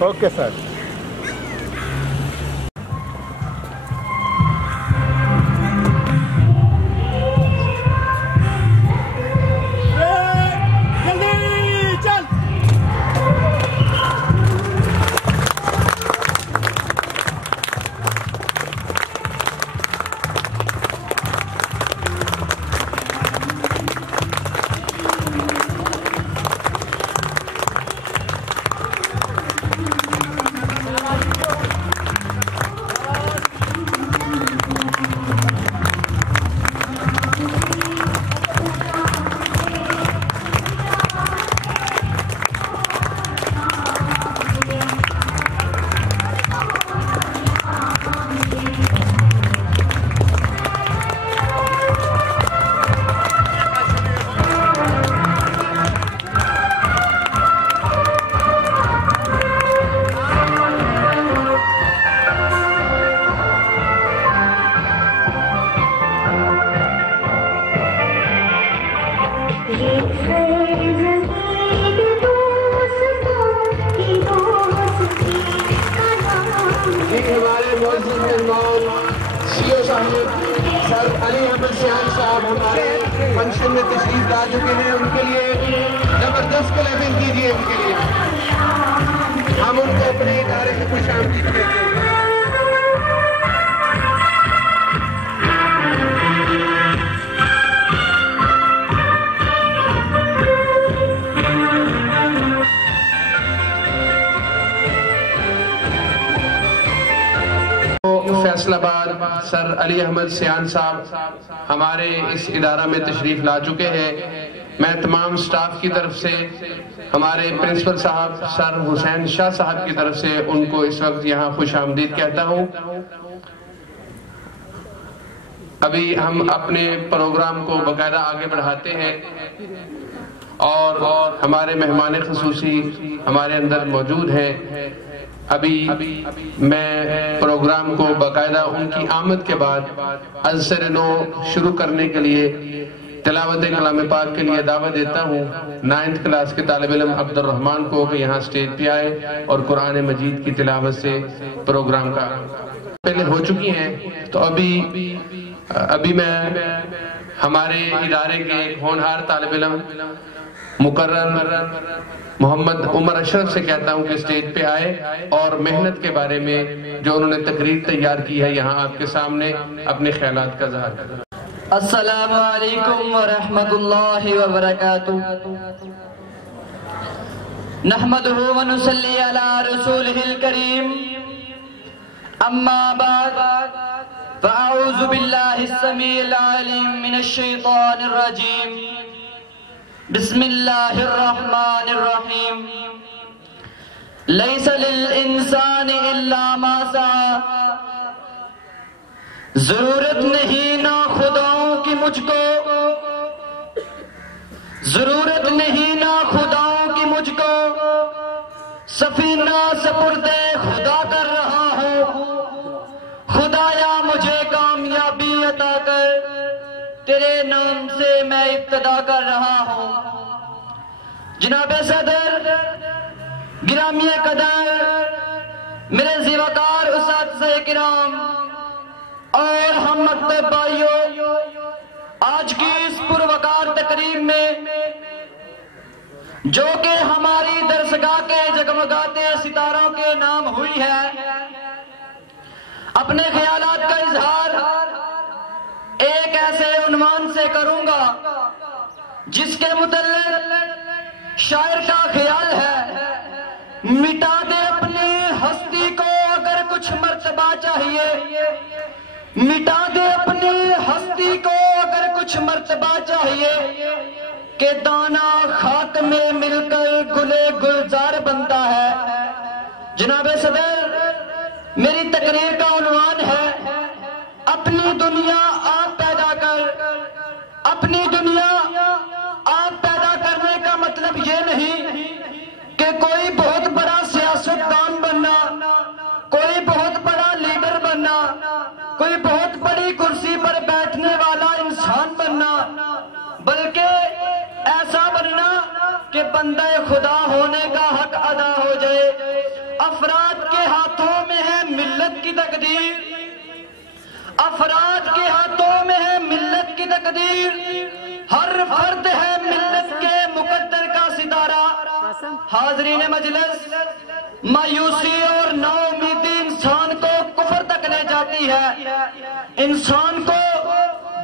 Okay sir. سر علی احمد سیال صاحب ہمارے function میں تشریف لا چکے ہیں. ان کے لیے زبردست کلیپنگ کیجیے. ان کے لیے ہم ان کو اپنے ادارے سے خوش آمدید کہتے ہیں. فیصل آباد سر علی احمد سیان صاحب ہمارے اس ادارہ میں تشریف لا چکے ہیں. میں تمام سٹاف کی طرف سے ہمارے پرنسپل صاحب سر حسین شاہ صاحب کی طرف سے ان کو اس وقت یہاں خوش آمدید کہتا ہوں. ابھی ہم اپنے پروگرام کو باقاعدہ آگے بڑھاتے ہیں اور ہمارے مہمان خصوصی ہمارے اندر موجود ہیں. ابھی میں پروگرام کو باقاعدہ ان کی آمد کے بعد از سر نو شروع کرنے کے لیے تلاوت کلام پاک کے لیے دعوت دیتا ہوں 9th کلاس کے طالب علم عبد الرحمن کو کہ یہاں سٹیج پہ آئے اور قرآن مجید کی تلاوت سے پروگرام کا پہلے ہو چکی ہیں. تو ابھی میں ہمارے ادارے کے ایک ہونہار طالب علم مقرر محمد عمر اشرف سے کہتا ہوں کہ سٹیج پہ آئے اور محنت کے بارے میں جو انہوں نے تقریر تیار کی ہے یہاں آپ کے سامنے اپنے خیالات کا اظہار کریں. السلام علیکم ورحمۃ اللہ وبرکاتہ. نحمده ونصلی علی رسولہ الکریم. اما بعد فاعوذ باللہ السمیع العلیم من الشیطان الرجیم. بسم اللہ الرحمن الرحیم. لیس للانسان الا ما سعی. ضرورت نہیں ناخداؤں کی مجھ کو، ضرورت نہیں ناخداؤں کی مجھ کو، سفینہ سپردے خدا کر رہا ہوں. خدایا مجھے کامیابی عطا کر، تیرے نام سے میں ابتدا کر رہا ہوں. جناب صدر، گرامی قدر، میرے زیوکار اساتذہ کرام اور ہم مکتب بھائیوں، آج کی اس پروقار تقریب میں جو کہ ہماری درسگاہ کے جگمگاتے ستاروں کے نام ہوئی ہے، اپنے خیالات کا اظہار ایک ایسے عنوان سے کروں گا جس کے متعلق شاعر کا خیال ہے: مٹا دے اپنی ہستی کو اگر کچھ مرتبہ چاہیے، مٹا دے اپنی ہستی کو اگر کچھ مرتبہ چاہیے، کہ دانا خاک میں مل کر گلے گلزار بنتا ہے. جناب صدر، میری تقریر کا عنوان ہے اپنی دنیا آپ پیدا کر. اپنی دنیا آپ پیدا کرنے کا مطلب یہ نہیں کہ کوئی بہت بڑا سیاستدان بننا، کوئی بہت بڑا لیڈر بننا، کوئی بہت بڑی کرسی پر بیٹھنے والا انسان بننا، بلکہ ایسا بننا کہ بندہ خدا ہونے کا حق ادا ہو جائے. افراد کے ہاتھوں میں ہے ملت کی تقدیر، افراد کے ہاتھوں میں ہے ملت کی تقدیر، ہر فرد ہے ملت کے مقدر کا ستارہ۔ حاضرین مجلس، مایوسی اور نا امیدی انسان کو کفر تک لے جاتی ہے۔ انسان کو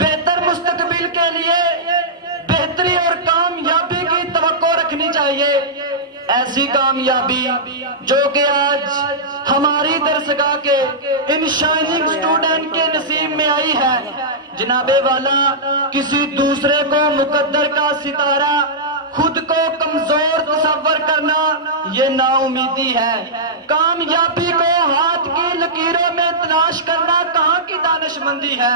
بہتر مستقبل کے لیے بہتری اور کامیابی کی توقع رکھنی چاہیے، ایسی کامیابی جو کہ آج ہماری درسگاہ کے ان شائننگ اسٹوڈنٹ کے نصیب میں آئی ہے۔ جناب والا، کسی دوسرے کو مقدر کا ستارہ، خود کو کمزور تصور کرنا یہ نا امیدی ہے۔ کامیابی کو ہاتھ کی لکیروں میں تلاش کرنا کہاں کی دانش مندی ہے؟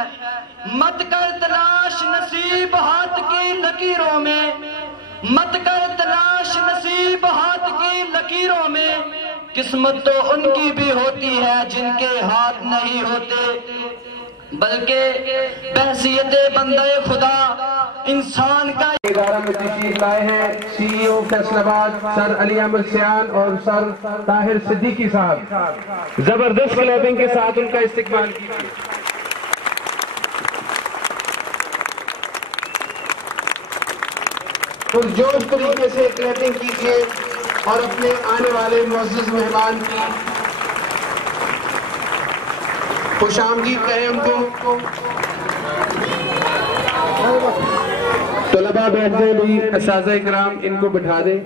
مت کر تلاش نصیب ہاتھ کی لکیروں میں، مت کر تلاش نصیب ہاتھ کی لکیروں میں، قسمت تو ان کی بھی ہوتی ہے جن کے ہاتھ نہیں ہوتے، بلکہ بحیثیت بندہ خدا انسان کا ادارہ میں تشریف لائے ہیں سی ای او فیصل آباد سر علی احمد سیان اور سر طاہر صدیقی صاحب، زبردست کلیپنگ کے ساتھ ان کا استقبال کیجیے۔ پرجوش طریقے سے کلیپنگ کیجیے اور اپنے آنے والے معزز مہمان کی خوش آمدید کہیں ان کو۔ طلباء بیٹھ جائیں بھی، اساتذہ اکرام ان کو بٹھا دیں۔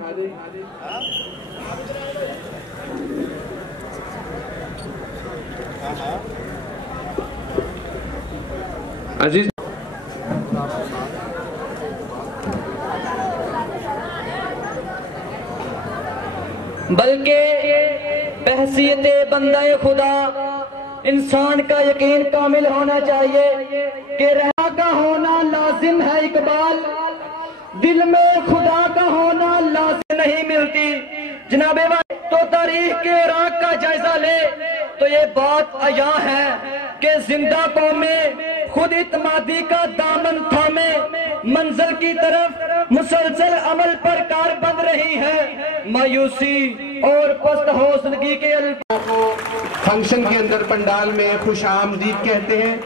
عزیز بلکہ بحیثیت بندہ خدا انسان کا یقین کامل ہونا چاہیے کہ رہا کا ہونا لازم ہے اقبال، دل میں خدا کا ہونا لازم نہیں ملتی۔ جناب تو تاریخ کے اوراق کا جائزہ لے تو یہ بات عیاں ہے کہ زندہ قومیں خود اعتمادی کا دامن تھامے منزل کی طرف مسلسل عمل پر کار بند رہی ہے۔ مایوسی اور پست حوصلگی کے الفاظ فنکشن کے اندر پنڈال میں خوش آمدید کہتے ہیں۔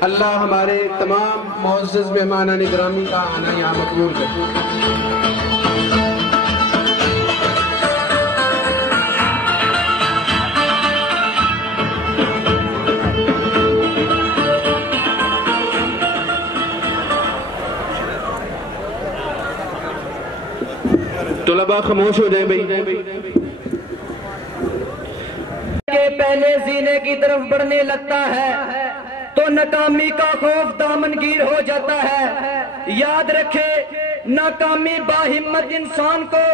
اللہ ہمارے تمام معزز مہمانان گرامی کا آنا یہاں مقبول کرے۔ طلباء خاموش ہو جائیں بھائی۔ کہ پہلے زینے کی طرف بڑھنے لگتا ہے تو ناکامی کا خوف دامنگیر ہو جاتا ہے۔ یاد رکھے ناکامی باہمت انسان کو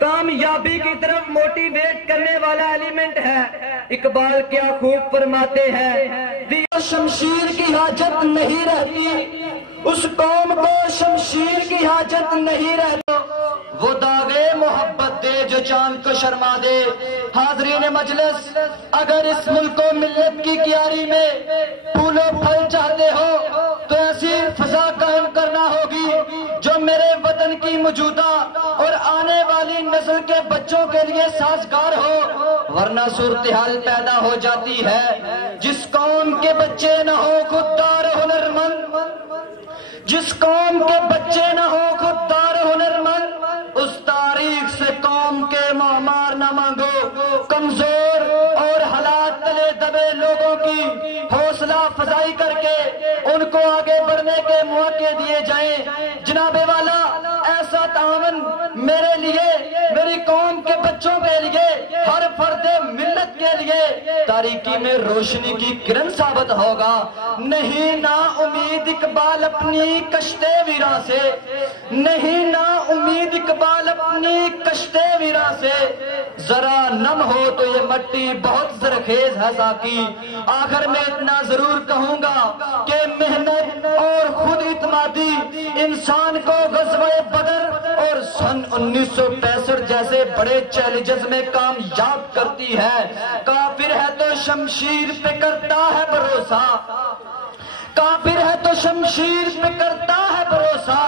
کامیابی کی طرف موٹیویٹ کرنے والا ایلیمنٹ ہے۔ اقبال کیا خوب فرماتے ہیں، شمشیر کی حاجت نہیں رہتی، اس قوم کو شمشیر کی حاجت نہیں رہتی، وہ داغے محبت دے جو چاند کو شرما دے۔ حاضرین مجلس، اگر اس ملک و ملت کی کیاری میں پھول و پھل چاہتے ہو تو ایسی فضا قائم کرنا ہوگی جو میرے وطن کی موجودہ اور آنے والی نسل کے بچوں کے لیے سازگار ہو، ورنہ صورتحال پیدا ہو جاتی ہے جس قوم کے بچے نہ ہو خوددار ہنرمند، جس قوم کے بچے نہ ہو خوددار ہنرمند، اس تاریخ سے قوم کے معمار نہ مانگو۔ کمزور اور حالات تلے دبے لوگوں کی حوصلہ افزائی کر کے ان کو آگے بڑھنے کے موقع دیے جائیں۔ جناب والا، ایسا تعاون میرے لیے، میری قوم کے بچوں کے لیے، ہر فرد ملت کے لیے تاریکی میں روشنی کی کرن ثابت ہوگا۔ نہیں نا امید اقبال اپنی کشتے ویراں سے، نہیں نا امید اقبال اپنی کشتے ویراں سے، ذرا نم ہو تو یہ مٹی بہت زرخیز ہے ساقی۔ آخر میں اتنا ضرور کہوں گا کہ محنت اور خود اعتمادی انسان کو غزوہ بدر اور سن 1965 جیسے بڑے چیلنجز میں کامیاب کرتی ہے۔ کافر ہے تو شمشیر پہ کرتا ہے بھروسہ، کافر ہے تو شمشیر پہ کرتا ہے بھروسہ،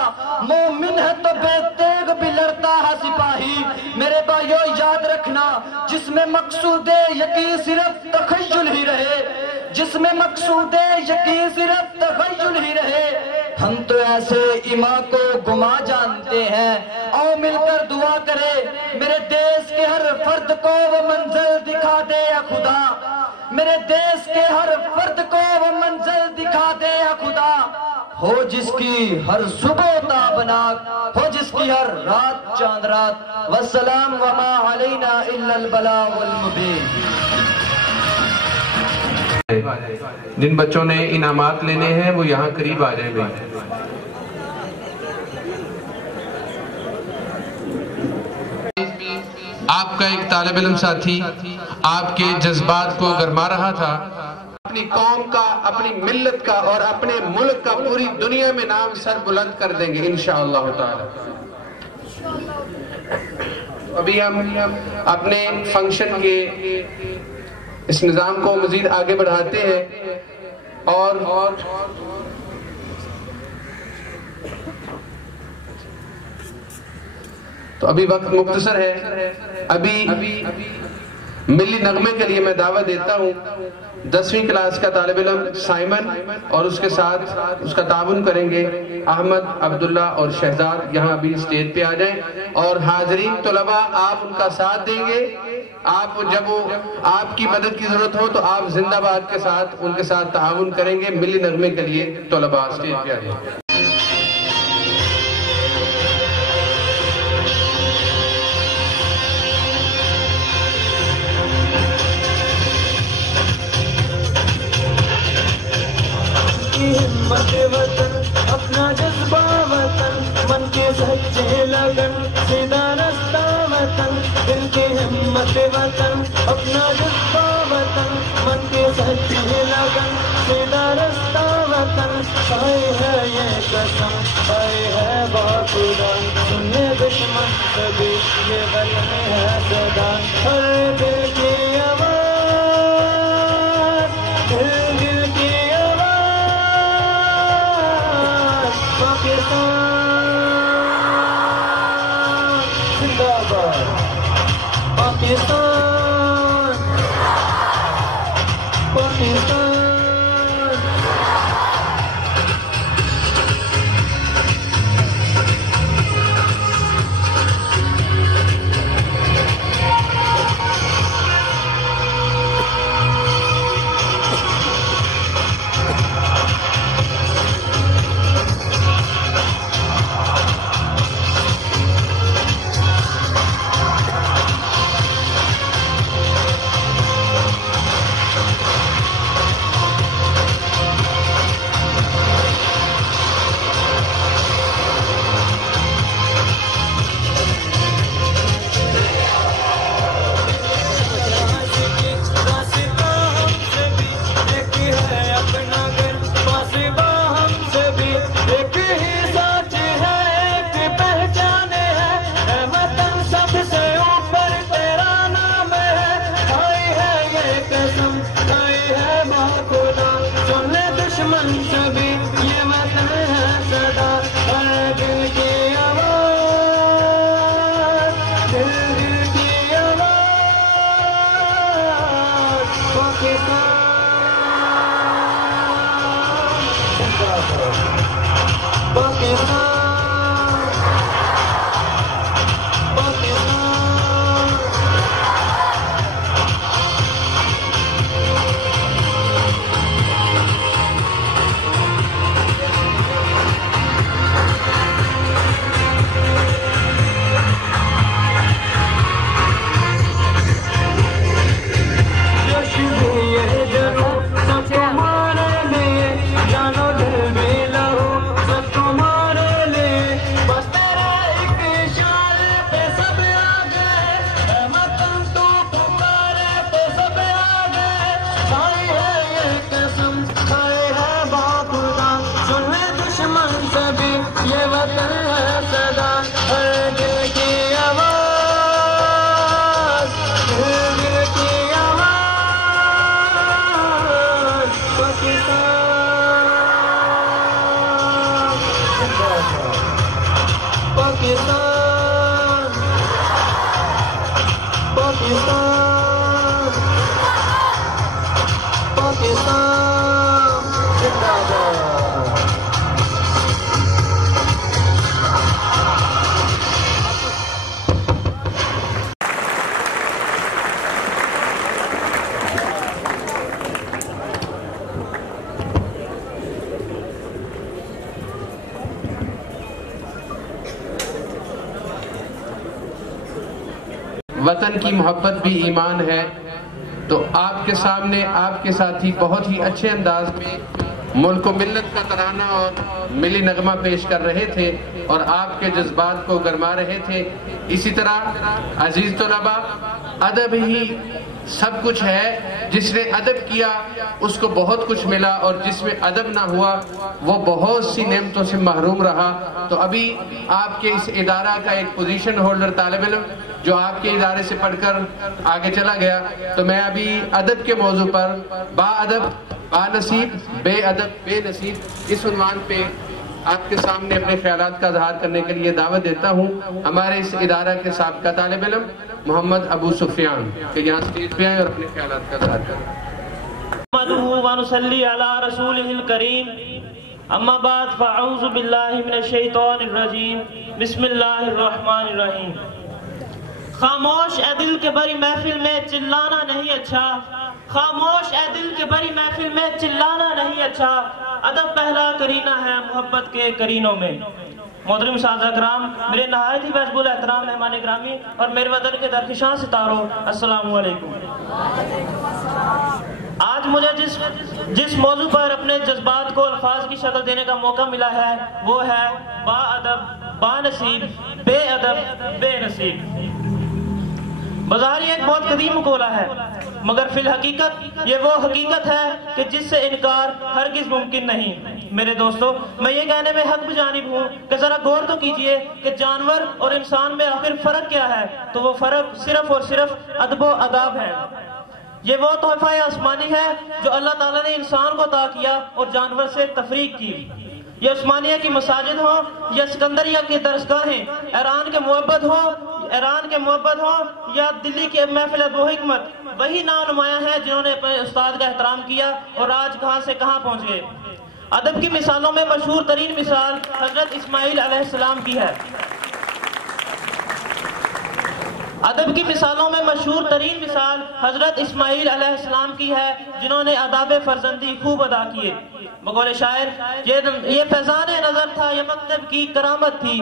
مومن ہے تو بے تیغ بھی لڑتا ہے سپاہی۔ میرے بھائیو یاد رکھنا، جس میں مقصود یقین صرف تخیل ہی رہے، جس میں مقصود یقین صرف تخیل ہی رہے، ہم تو ایسے ایمان کو گما جانتے ہیں۔ آؤ مل کر دعا کرے میرے دیش کے ہر فرد کو وہ منزل دکھا دے یا خدا، میرے دیش کے ہر فرد کو وہ منزل دکھا دے یا خدا، ہو جس کی ہر صبح تابناک، ہو جس کی ہر رات چاند رات۔ والسلام وما علینا الا البلاغ المبین۔ جن بچوں نے انعامات لینے ہیں وہ یہاں قریب آ جائیں گے۔ آپ کا ایک طالب علم ساتھی آپ کے جذبات کو گرما رہا تھا، اپنی قوم کا، اپنی ملت کا اور اپنے ملک کا پوری دنیا میں نام سر بلند کر دیں گے انشاءاللہ تعالی۔ ابھی ہم اپنے فنکشن کے اس نظام کو مزید آگے بڑھاتے ہیں اور تو ابھی وقت مختصر ہے۔ ابھی ملی نغمے کے لیے میں دعوت دیتا ہوں 10ویں کلاس کا طالب علم سائمن، اور اس کے ساتھ اس کا تعاون کریں گے احمد، عبداللہ اور شہزاد، یہاں ابھی اسٹیج پہ آ جائیں۔ اور حاضرین طلباء آپ ان کا ساتھ دیں گے، آپ جب وہ آپ کی مدد کی ضرورت ہو تو آپ زندہ باد کے ساتھ ان کے ساتھ تعاون کریں گے۔ ملی نغمے کے لیے طلباء اسٹیج پہ آ جائیں۔ ہمت وطن اپنا جذبہ وطن، من کے سچے لگن سیدھا رستہ وطن، دل کی ہمت وطن اپنا جذبہ وطن، من کے سچے لگن سیدھا رستہ وطن۔ آئی ہے یہ قسم، آئی ہے باخدا، سنے دشمن سبھی یہ بلن ہے صدا، ہر دل کی آواز، دل کی پاکستان زندہ باد، پاکستان، پاکستان۔ تمہارے وطن کی محبت بھی ایمان ہے. تو آپ کے سامنے آپ کے ساتھی بہت ہی اچھے انداز میں ملک و ملت کا ترانہ اور ملی نغمہ پیش کر رہے تھے اور آپ کے جذبات کو گرما رہے تھے. اسی طرح عزیز طلباء، ادب ہی سب کچھ ہے. جس نے ادب کیا اس کو بہت کچھ ملا، اور جس میں ادب نہ ہوا وہ بہت سی نعمتوں سے محروم رہا. تو ابھی آپ کے اس ادارہ کا ایک پوزیشن ہولڈر طالب علم جو آپ کے ادارے سے پڑھ کر آگے چلا گیا، تو میں ابھی ادب کے موضوع پر با ادب با نصیب بے ادب بے نصیب اس عنوان پہ آپ کے سامنے اپنے خیالات کا اظہار کرنے کے لیے دعوت دیتا ہوں ہمارے اس ادارہ کے سابقہ طالب علم محمد ابو سفیان کہ یہاں اسٹیج پہ آئیں اور اپنے خیالات کا اظہار کریں. نحمده ونصلي على رسوله الكريم اما بعد فاعوذ بالله من الشیطان الرجیم بسم اللہ الرحمن الرحیم. خاموش اے دل کے بری محفل میں چلانا نہیں اچھا، خاموش اے دل کے بری محفل میں چلانا نہیں اچھا، ادب پہلا کرینہ ہے محبت کے کرینوں میں. محترم اساتذہ کرام، میرے نہایت ہی واجب الاحترام مہمان گرامی اور میرے وطن کے درخشاں ستاروں، السلام علیکم. آج مجھے جس موضوع پر اپنے جذبات کو الفاظ کی شکل دینے کا موقع ملا ہے وہ ہے با ادب با نصیب بے ادب بے نصیب. بظاہر یہ ایک بہت قدیم مقولہ ہے، مگر فی الحقیقت یہ وہ حقیقت ہے کہ جس سے انکار ہرگز ممکن نہیں. میرے دوستو، میں یہ کہنے میں حق بجانب ہوں کہ ذرا غور تو کیجئے کہ جانور اور انسان میں آخر فرق کیا ہے. تو وہ فرق صرف اور صرف ادب و آداب ہے. یہ وہ تحفہ آسمانی ہے جو اللہ تعالیٰ نے انسان کو عطا کیا اور جانور سے تفریق کی. یہ عثمانیہ کی مساجد ہوں یا سکندریہ کی درسگاہیں، ایران کے محبت ہوں یا دلی کی محفل ابو حکمت، وہی نمایاں ہیں جنہوں نے اپنے استاد کا احترام کیا اور آج کہاں سے کہاں پہنچ گئے. ادب کی مثالوں میں مشہور ترین مثال حضرت اسماعیل علیہ السلام کی ہے. ادب کی مثالوں میں مشہور ترین مثال حضرت اسماعیل علیہ السلام کی ہے جنہوں نے آداب فرزندی خوب ادا کیے. بقول شاعر، یہ فیضان نظر تھا یہ مکتب کی کرامت تھی،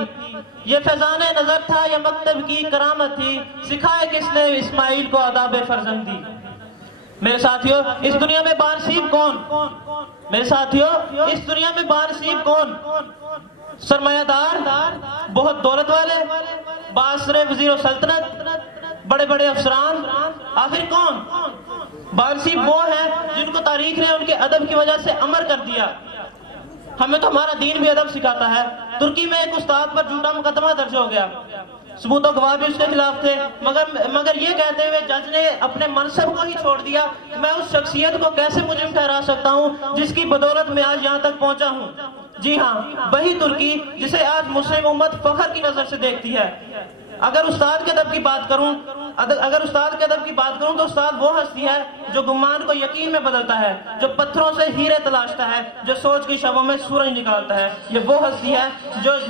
یہ فیضان نظر تھا یہ مکتب کی کرامت تھی، سکھائے کس نے اسماعیل کو آداب فرزندی. میرے ساتھیوں، اس دنیا میں بانصیب کون؟ میرے ساتھیوں، اس دنیا میں بانصیب کون؟ سرمایہ دار، بہت دولت والے، بااثر وزیر و سلطنت، بڑے بڑے افسران، آخر کون؟ بانصیب وہ ہیں جن کو تاریخ نے ان کے ادب کی وجہ سے امر کر دیا. ہمیں تو ہمارا دین بھی ادب سکھاتا ہے. ترکی میں ایک استاد پر جھوٹا مقدمہ درج ہو گیا، ثبوت و گواہ بھی اس کے خلاف تھے، مگر یہ کہتے ہوئے جج نے اپنے منصب کو ہی چھوڑ دیا، میں اس شخصیت کو کیسے مجرم ٹھہرا سکتا ہوں جس کی بدولت میں آج یہاں تک پہنچا ہوں. جی ہاں، وہی ترکی جسے آج مسلم امت فخر کی نظر سے دیکھتی ہے. اگر استاد کے ادب کی بات کروں تو استاد وہ ہستی ہے جو گمان کو یقین میں بدلتا ہے، جو پتھروں سے ہیرے تلاشتا ہے، جو سوچ کی شبوں میں سورج نکالتا ہے. یہ وہ ہستی ہے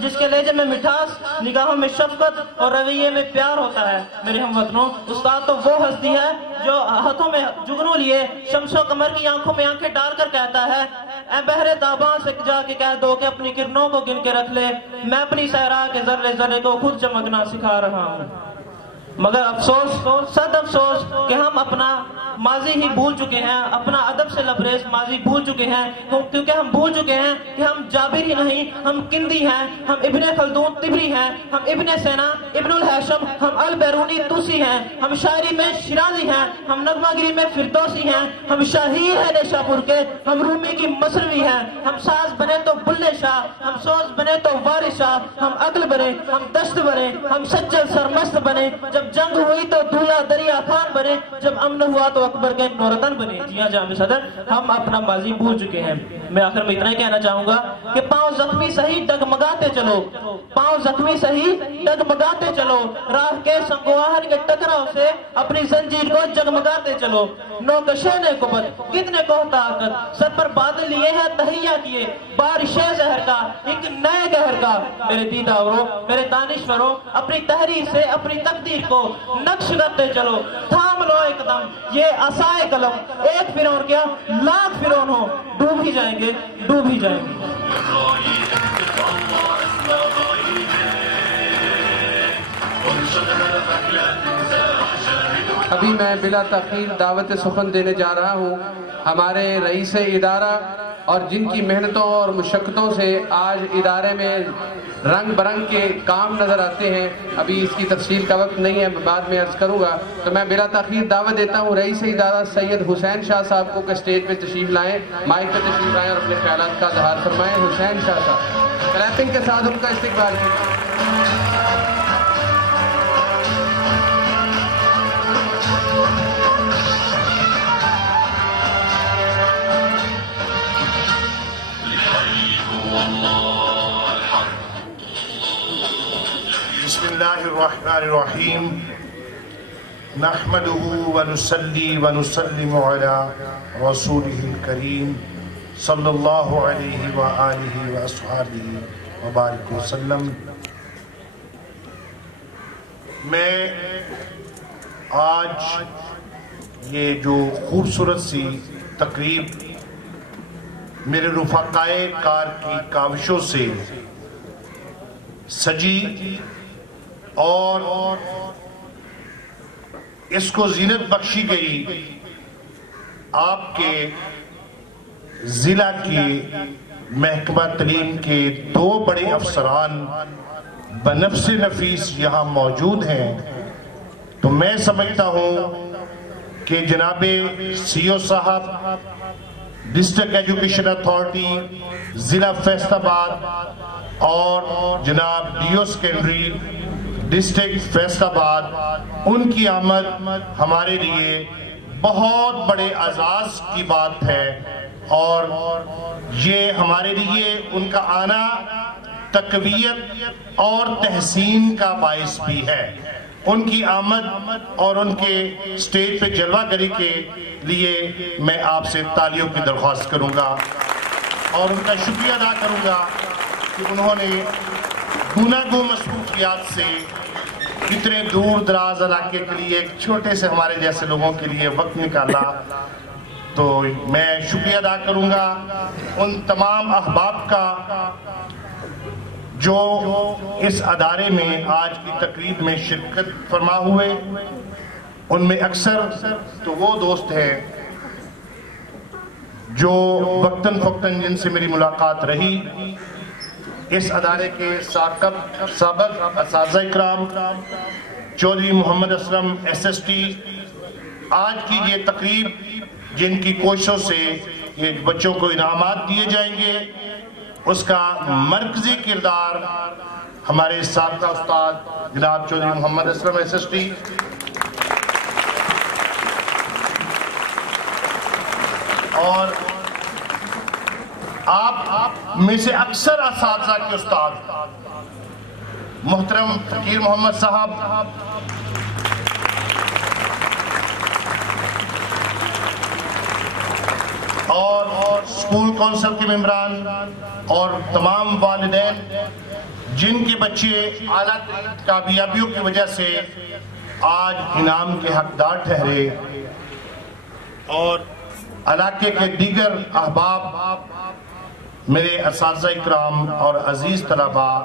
جس کے لہجے میں مٹھاس، نگاہوں میں شفقت اور رویے میں پیار ہوتا ہے. میرے ہم وطنوں، استاد تو وہ ہستی ہے جو ہاتھوں میں جگنوں لیے شمس و قمر کی آنکھوں میں آنکھیں ڈال کر کہتا ہے، اے بحر تاباں سے جا کے کہہ دو کہ اپنی کرنوں کو گن کے رکھ لے، میں اپنی صحرا کے ذرے ذرے کو خود چمکنا سکھا رہا ہوں. مگر افسوس، صد افسوس کہ ہم اپنا ماضی ہی بھول چکے ہیں، اپنا ادب سے لبریز ماضی بھول چکے ہیں، کیونکہ ہم بھول چکے ہیں کہ ہم جابر ہی نہیں، ہم کندی ہیں، ہم ابن خلدون طبری ہیں، ہم ابن سینا، ابن الحاشم، ہم البیرونی توسی ہیں، ہم شاعری میں شیرازی ہیں، ہم نغمہ گری میں فردوسی ہیں، ہم شاہیر ہیں نیشا پور کے، ہم رومی کی مصروی ہیں، ہم ساز بنے تو بلے شاہ، ہم سوز بنے تو وارث شاہ، ہم عقل بنے، ہم دست بنے، ہم سجل سرمست بنے، جب جنگ ہوئی تو دھولا دریا خان بنے، جب امن ہوا تو اکبر کے نورتن بنے. جی ہاں جامع صدر، ہم اپنا ماضی بھول چکے ہیں. میں آخر میں اتنا ہی کہنا چاہوں گا کہ پاؤں زخمی صحیح ڈگمگاتے چلو، پاؤں زخمی صحیح ڈگمگاتے چلو، راہ کے سنگواہن کے ٹکراؤ سے اپنی زنجیر کو جگمگاتے چلو. نوکشے نے قوت کتنے کو طاقت، سر پر بادل لیے ہیں تہیا کیے، بارش زہر کا ایک نئے گہر کا. میرے دیداروں، میرے دانشوروں، اپنی تحریر سے اپنی تقدیر کو نقش کرتے چلو. تھام لو ایک دم یہ عصائے قلم، ایک فرعون کیا لاکھ فرعون ہو، ڈوب ہی جائیں گے، ڈوب ہی جائیں گے. ابھی میں بلا تاخیر دعوت سخن دینے جا رہا ہوں ہمارے رئیس ادارہ اور جن کی محنتوں اور مشقتوں سے آج ادارے میں رنگ برنگ کے کام نظر آتے ہیں. ابھی اس کی تفصیل کا وقت نہیں ہے, بعد میں عرض کروں گا. تو میں بلا تاخیر دعوت دیتا ہوں رئیس ادارہ سید حسین شاہ صاحب کو کہ اسٹیج پہ تشریف لائیں, مائک پہ تشریف لائیں اور اپنے خیالات کا اظہار فرمائیں. حسین شاہ صاحب کلیپنگ کے ساتھ ان کا استقبال کیجیے. بسم اللہ الرحمن الرحیم نحمده ونصلی ونسلم علی رسولہ الکریم صلی اللہ علیہ وآلہ وآصحابہ وبارک وسلم. میں آج یہ جو خوبصورت سی تقریب میرے رفقائے کار کی کاوشوں سے سجی اور اس کو زینت بخشی گئی آپ کے ضلع کی محکمہ تعلیم کے 2 بڑے افسران بنفس نفیس یہاں موجود ہیں, تو میں سمجھتا ہوں کہ جناب سی او صاحب ڈسٹرکٹ ایجوکیشن اتھارٹی ضلع فیصل آباد اور جناب D O secondary district Faisal آباد, ان کی آمد ہمارے لیے بہت بڑے اعزاز کی بات ہے, اور یہ ہمارے لیے ان کا آنا تقویت اور تحسین کا باعث بھی ہے. ان کی آمد اور ان کے اسٹیج پہ جلوہ گری کے لیے میں آپ سے تالیوں کی درخواست کروں گا اور ان کا شکریہ ادا کروں گا کہ انہوں نے گوناگوں مصروفیات سے اتنے دور دراز علاقے کے لیے ایک چھوٹے سے ہمارے جیسے لوگوں کے لیے وقت نکالا. تو میں شکریہ ادا کروں گا ان تمام احباب کا جو اس ادارے میں آج کی تقریب میں شرکت فرما ہوئے. ان میں اکثر تو وہ دوست ہیں جو وقتاً فوقتاً جن سے میری ملاقات رہی, اس ادارے کے سابق اساتذہ اکرام چودھری محمد اسلم ایس ایس ٹی. آج کی یہ تقریب جن کی کوششوں سے یہ بچوں کو انعامات دیے جائیں گے, اس کا مرکزی کردار ہمارے سابقہ استاد جناب چودھری محمد اسلم ایس ایس ٹی اور آپ میں سے اکثر اساتذہ کے استاد محترم فقیر محمد صاحب, اور اسکول کونسل کے ممبران اور تمام والدین جن کے بچے اعلیٰ کامیابیوں کی وجہ سے آج انعام کے حقدار ٹھہرے, اور علاقے کے دیگر احباب, میرے اساتذہ اکرام اور عزیز طلباء,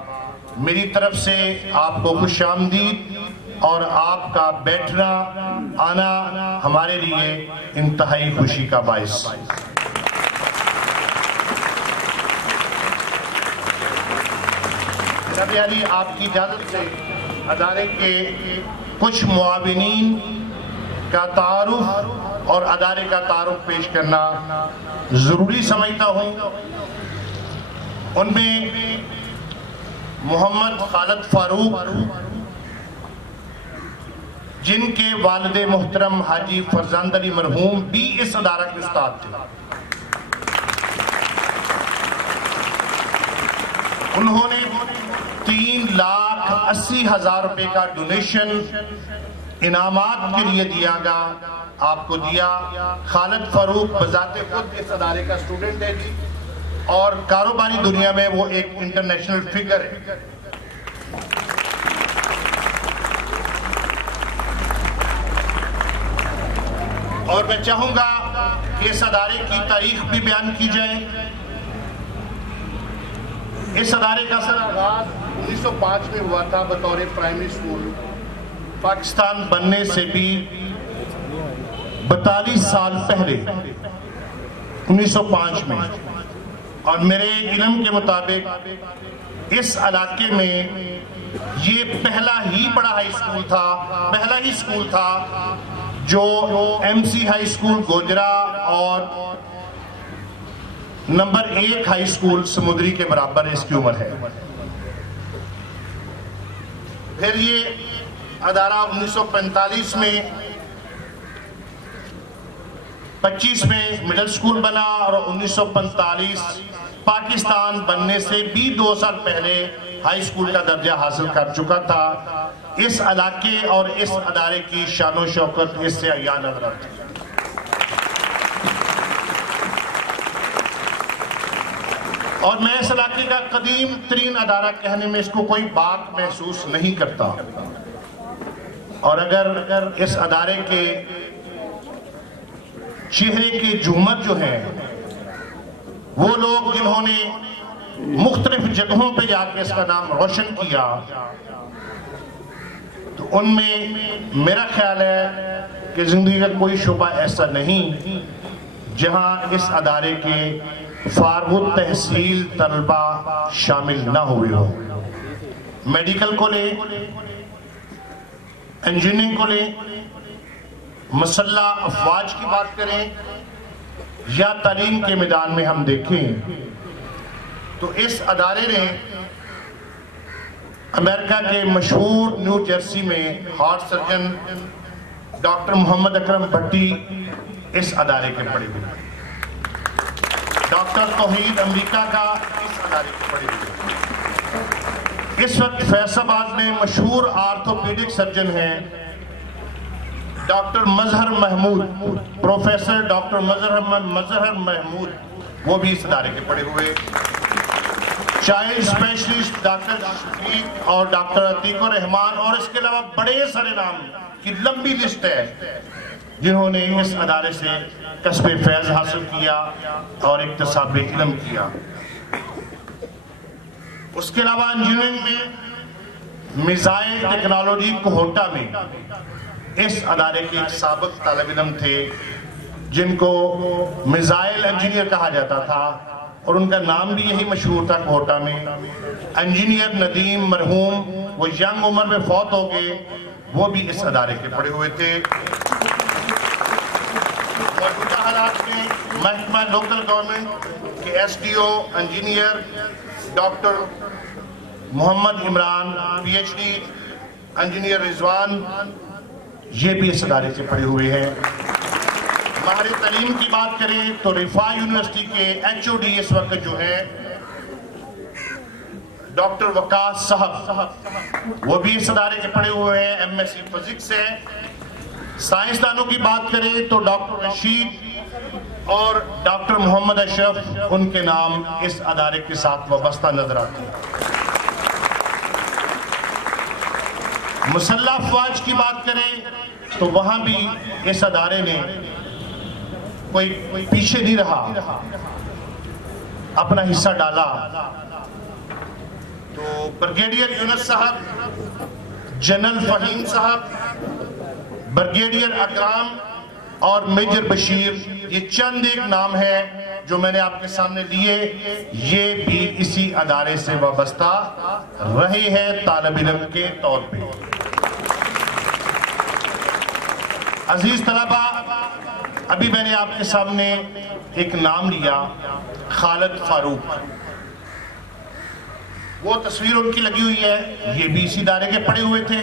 میری طرف سے آپ کو خوش آمدید, اور آپ کا بیٹھنا آنا ہمارے لیے انتہائی خوشی کا باعث. جناب علی, آپ کی اجازت سے ادارے کے کچھ معاونین کا تعارف اور ادارے کا تعارف پیش کرنا ضروری سمجھتا ہوں. ان میں محمد خالد فاروق, جن کے والد محترم حاجی فرزند علی مرحوم بھی اس ادارہ کے استاد تھے. انہوں نے 3,80,000 روپے کا ڈونیشن انعامات کے لیے دیا گا آپ کو دیا. خالد فاروق بذات خود اس ادارے کا اسٹوڈنٹ ہے جی, اور کاروباری دنیا میں وہ ایک انٹرنیشنل فگر ہے. اور میں چاہوں گا کہ اس ادارے کی تاریخ بھی بیان کی جائے. اس ادارے کا سر آغاز 1905 میں ہوا تھا بطور پرائمری اسکول, پاکستان بننے سے بھی 42 سال پہلے 1905 میں، اور میرے علم کے مطابق اس علاقے میں یہ پہلا ہی بڑا ہائی سکول تھا، پہلا ہی سکول تھا جو M C high school Gojra اور نمبر 1 ہائی سکول سمندری کے برابر اس کی عمر ہے۔ پھر یہ ادارہ 1945 میں 25 میں مڈل سکول بنا، اور 1945 پاکستان بننے سے بھی 2 سال پہلے ہائی سکول کا درجہ حاصل کر چکا تھا۔ اس علاقے اور اس ادارے کی شان و شوکت اس سے عیاں نظر آتی ہے۔ اور میں اس علاقے کا قدیم ترین ادارہ کہنے میں اس کو کوئی بات محسوس نہیں کرتا، اور اگر اس ادارے کے چہرے کے جھومر جو ہیں، وہ لوگ جنہوں نے مختلف جگہوں پہ جا کے اس کا نام روشن کیا، تو ان میں میرا خیال ہے کہ زندگی کا کوئی شعبہ ایسا نہیں جہاں اس ادارے کے فارغ التحصیل طلبہ شامل نہ ہوئے ہوں۔ میڈیکل کو لیں، انجینئرنگ کو لیں، مسلح افواج کی بات کریں، یا تعلیم کے میدان میں ہم دیکھیں تو اس ادارے نے امریکہ کے مشہور نیو جرسی میں ہارٹ سرجن ڈاکٹر محمد اکرم بھٹی اس ادارے کے پڑھے ہوئے، ڈاکٹر توحید امریکہ کا اس ادارے کے پڑھے ہوئے۔ اس وقت فیصل آباد میں مشہور آرتھوپیڈک سرجن ہیں ڈاکٹر مظہر محمود، پروفیسر ڈاکٹر مظہر محمود، وہ بھی اس ادارے کے پڑھے ہوئے۔ چائلڈ اسپیشلسٹ ڈاکٹر شفیق اور ڈاکٹر عتیق الرحمان، اور اس کے علاوہ بڑے سارے نام کی لمبی لسٹ ہے جنہوں نے اس ادارے سے کسب فیض حاصل کیا اور اکتساب علم کیا۔ اس کے علاوہ انجینئرنگ میں میزائل ٹیکنالوجی کوہوٹا میں اس ادارے کے ایک سابق طالب علم تھے جن کو میزائل انجینئر کہا جاتا تھا، اور ان کا نام بھی یہی مشہور تھا کوہوٹا میں۔ انجینئر ندیم مرحوم، وہ ینگ عمر میں فوت ہو گئے، وہ بھی اس ادارے کے پڑھے ہوئے تھے۔ موجودہ حالات میں محکمہ لوکل گورنمنٹ کے S D O engineer doctor Muhammad Imran, P H D engineer Rizwan, یہ بھی اس ادارے سے پڑھے ہوئے ہیں۔ ماہر تعلیم کی بات کریں تو رفاع یونیورسٹی کے ایچ او ڈی اس وقت جو ہیں ڈاکٹر وقاص صاحب، وہ بھی اس ادارے کے پڑھے ہوئے ہیں، ایم ایس سی فزکس ہے۔ سائنسدانوں کی بات کریں تو ڈاکٹر رشید اور ڈاکٹر محمد اشرف، ان کے نام اس ادارے کے ساتھ وابستہ نظر آتے ہیں۔ مسلح افواج کی بات کریں تو وہاں بھی اس ادارے نے کوئی پیچھے نہیں رہا، اپنا حصہ ڈالا۔ تو بریگیڈیئر یونس صاحب، جنرل فہیم صاحب، بریگیڈیئر اکرام اور میجر بشیر، یہ چند ایک نام ہیں جو میں نے آپ کے سامنے لیے، یہ بھی اسی ادارے سے وابستہ رہے ہیں طالب علم کے طور پہ۔ عزیز طلبہ، ابھی میں نے آپ کے سامنے ایک نام لیا، خالد فاروق، وہ تصویر ان کی لگی ہوئی ہے، یہ بھی اسی ادارے کے پڑھے ہوئے تھے،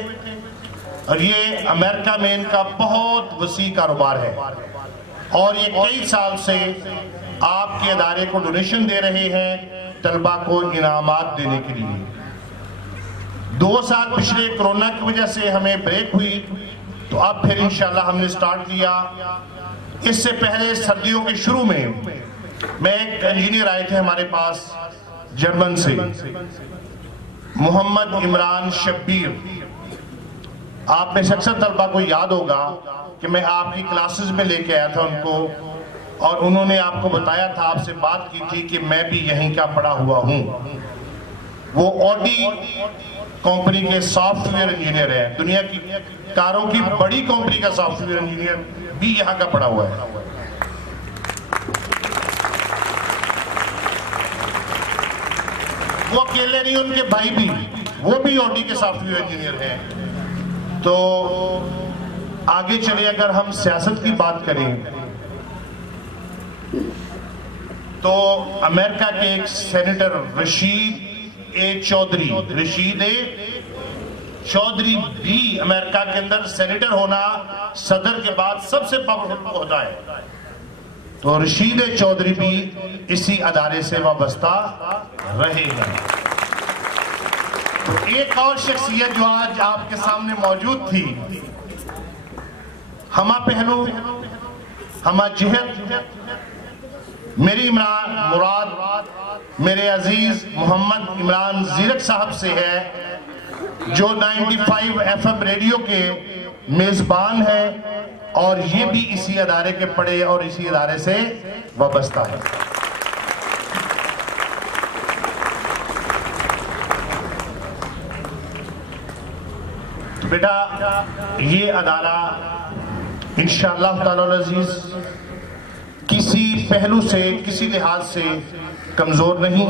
اور یہ امریکہ میں ان کا بہت وسیع کاروبار ہے، اور یہ کئی سال سے آپ کے ادارے کو ڈونیشن دے رہے ہیں طلبہ کو انعامات دینے کے لیے۔ 2 سال پچھلے کرونا کی وجہ سے ہمیں بریک ہوئی، تو اب پھر انشاءاللہ ہم نے سٹارٹ کیا۔ اس سے پہلے سردیوں کے شروع میں ایک انجینئر آئے تھے ہمارے پاس جرمن سے، محمد عمران شبیر، آپ میں سے اکثر طلبہ کو یاد ہوگا کہ میں آپ کی کلاسز میں لے کے آیا تھا ان کو، اور انہوں نے آپ کو بتایا تھا، آپ سے بات کی تھی کہ میں بھی یہیں کا پڑھا ہوا ہوں۔ وہ آڈی کمپنی کے سافٹ ویئر انجینئر ہے، دنیا کی کاروں کی بڑی کمپنی کا سافٹ ویئر انجینئر بھی یہاں کا پڑا ہوا ہے. وہ اکیلے نہیں، ان کے بھائی بھی، وہ بھی اوڈی کے سافٹ ویئر انجینئر ہیں. تو آگے چلے اگر ہم سیاست کی بات کریں تو امریکہ کے ایک سینیٹر رشید اے چودھری بھی امریکہ کے اندر سینیٹر ہونا صدر کے بعد سب سے پاورفل عہدہ ہے. تو رشید اے چودھری بھی اسی ادارے سے وابستہ رہے ہیں. تو ایک اور شخصیت جو آج آپ کے سامنے موجود تھی، ہما پہلو، ہما جہت، میری مراد میرے عزیز محمد عمران زیرک صاحب سے ہے، جو 95 FM ریڈیو کے میزبان ہیں اور یہ بھی اسی ادارے کے پڑھے اور اسی ادارے سے وابستہ ہے. تو بیٹا یہ ادارہ انشاءاللہ تعالی العزیز کسی پہلو سے، کسی لحاظ سے کمزور نہیں.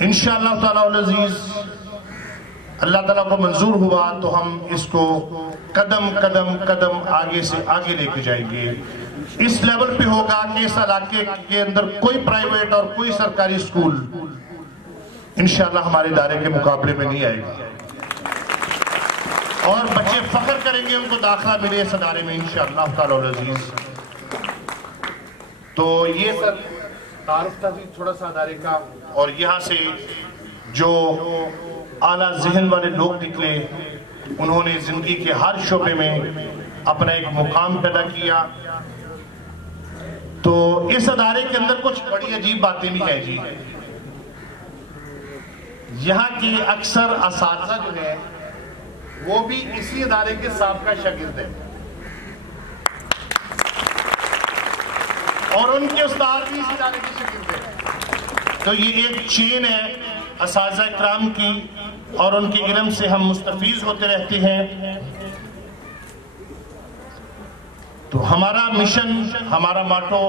انشاءاللہ تعالی العزیز اللہ تعالیٰ کو منظور ہوا تو ہم اس کو قدم قدم آگے سے آگے لے کے جائیں گے. اس لیول پہ ہوگا کہ اس علاقے کے اندر کوئی پرائیویٹ اور کوئی سرکاری اسکول انشاءاللہ ہمارے ادارے کے مقابلے میں نہیں آئے گا، اور بچے فخر کریں گے ان کو داخلہ ملے اس ادارے میں انشاءاللہ تعالی العزیز. تو یہ سر تعارف تھا تھوڑا سا ادارے کا، اور یہاں سے جو اعلیٰ ذہن والے لوگ نکلے انہوں نے زندگی کے ہر شعبے میں اپنا ایک مقام پیدا کیا. تو اس ادارے کے اندر کچھ بڑی عجیب باتیں بھی ہیں جی. یہاں کے اکثر اساتذہ جو ہیں وہ بھی اسی ادارے کے سابقہ شاگرد ہیں، اور ان کے استاد بھی اسی ادارے کے شاگرد ہیں. تو یہ ایک چین ہے اساتذہ اکرام کی، اور ان کے علم سے ہم مستفیض ہوتے رہتے ہیں. تو ہمارا مشن، ہمارا ماٹو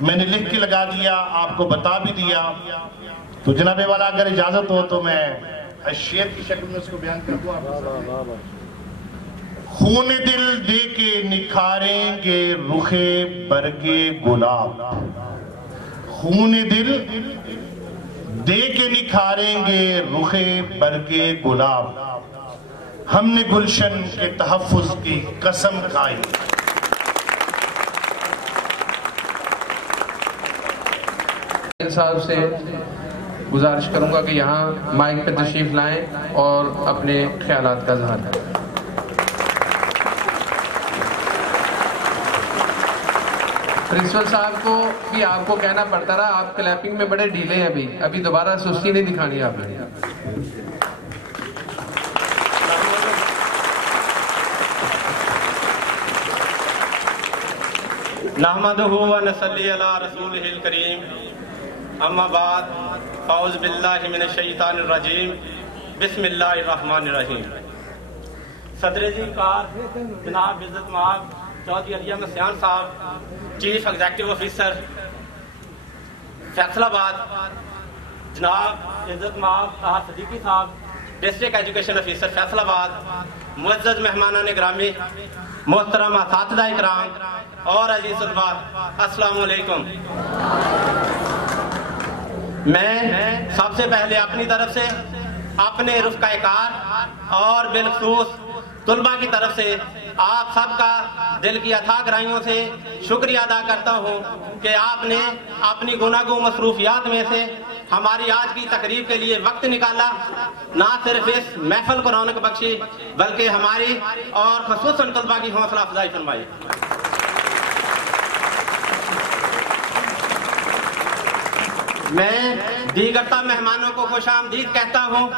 میں نے لکھ کے لگا دیا، آپ کو بتا بھی دیا. تو جناب والا اگر اجازت ہو تو میں شعر کی شکل میں اس کو بیان کر دوں. خون دل دے کے نکھاریں گے رخے برگے گلاب، خون دل دے کے نکھاریں گے رخے برگے گلاب، ہم نے گلشن کے تحفظ کی قسم کھائی. صاحب سے گزارش کروں گا کہ یہاں مائک پہ تشریف لائیں اور اپنے خیالات کا اظہار کریں. پرنسپل صاحب کو بھی آپ کو کہنا پڑتا رہا، آپ کلیپنگ میں بڑے ڈھیلے ہیں، ابھی دوبارہ سستی نہیں دکھانی آپ نے. نحمدہ و نصلی علی رسولہ الکریم، اما بعد، اعوذ باللہ من الشیطان الرجیم، بسم اللہ الرحمن الرحیم. صدر کار جناب عزت مآب چودھری علی احمد سیان صاحب، چیف ایگزیکٹو آفیسر فیصل آباد، جناب عزت مآب طاہر صدیقی صاحب، ڈسٹرکٹ ایجوکیشن آفیسر فیصل آباد، معزز مہمانان گرامی، محترم اساتذہ اکرام اور عزیز الباب، السلام علیکم. میں سب سے پہلے اپنی طرف سے، اپنے رفقۂ کار اور بالخصوص طلباء کی طرف سے آپ سب کا دل کی اتھاہ گہرائیوں سے شکریہ ادا کرتا ہوں کہ آپ نے اپنی گوناگوں مصروفیات میں سے ہماری آج کی تقریب کے لیے وقت نکالا، نہ صرف اس محفل کو رونق بخشی بلکہ ہماری اور خصوصاً طلباء کی حوصلہ افزائی فرمائی. میں دیگر تمام مہمانوں کو خوش آمدید کہتا ہوں